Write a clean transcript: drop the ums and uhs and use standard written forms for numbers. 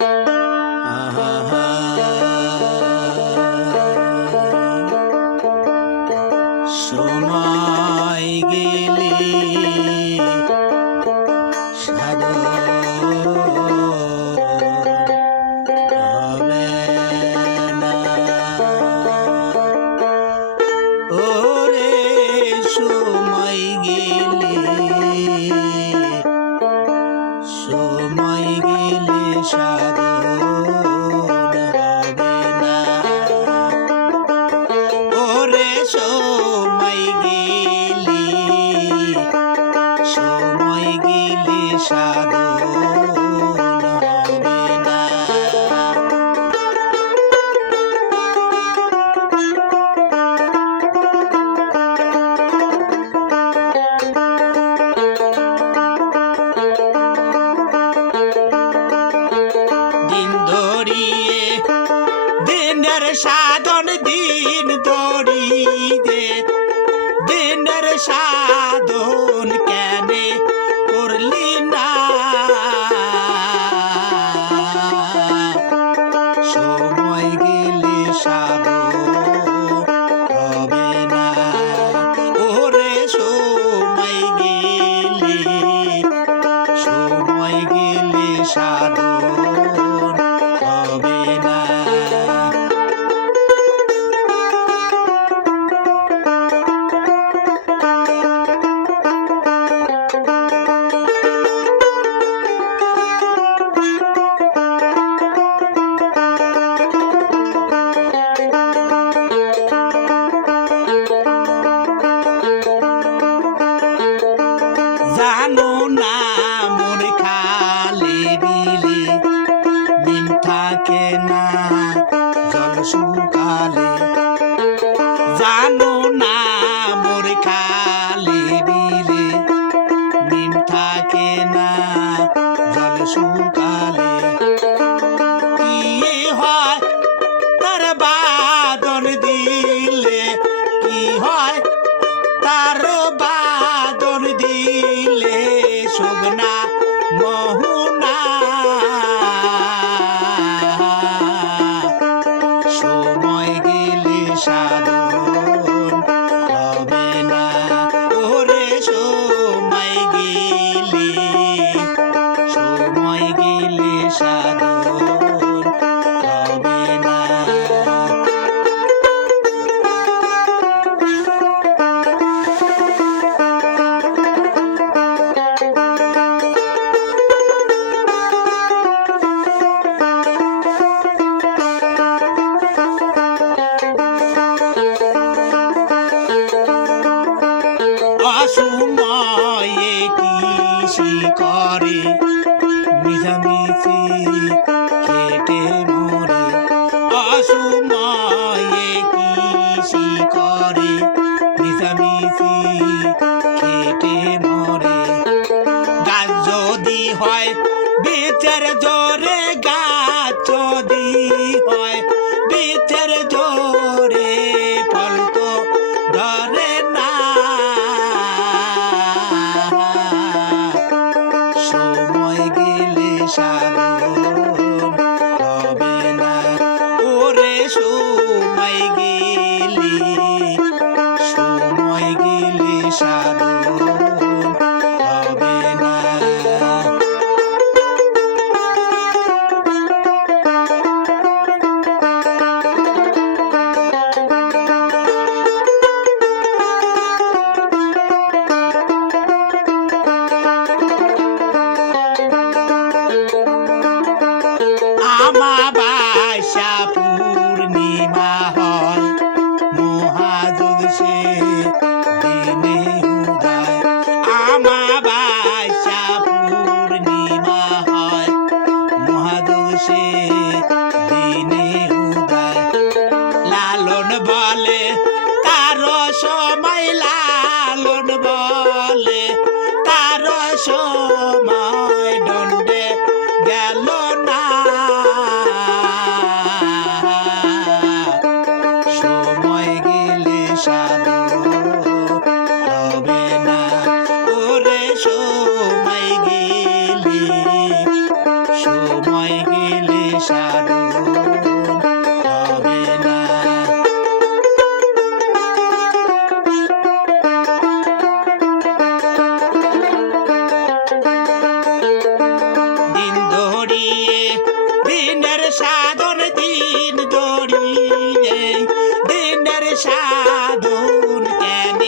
আহা সময় গেলে সাধন হবে না। ওরে সময় গেলে সাধন হবে না। ওরে সময় গেলে সাধন হবে না। দিন ধরিয়ে দিনের সাধন দিন ধরিয়ে দিনের সাধন কেনে করলি না। সময় গেলে সাধন হবে না। ওরে সময় গেলে সাধন হবে না। জানো না মন খালে দিলে নিম থাকে না জল শুকালে। জানো না মোর খালে দিলে নিম থাকে না জল শুকালে। কি হয় তার বাদন দিলে, কি হয় তার বাদন দিলে সুগনা মোহনা। সময় গেলে সাধন হবে না। ওরে সময় গেলে সাধন হবে না। অসময়ে কৃষি করে মিছামিছি খেটে মরে। অসময়ে কৃষি করে মিছামিছি খেটে মরে। গাছ যদি হয় বেচের জোরে, গাছ যদি হয় বেচের জোরে ফল তো ধরে না। সময় গেলে সাধন হবে না। ওরে সময় গেলে সাধন হবে না। আমাবাস্যা পূর্ণিমা হয় মহাযোগ সে দিনে উদয়। আমাবাস্যা পূর্ণিমা হয় মহাযোগ সে দিনে উদয়। লালন বলে তার সময়, লালন বলে তার সময় দণ্ডে গেল না। সময় গেলে সাধন হবে না। ওরে সময় গেলে সাধন কেন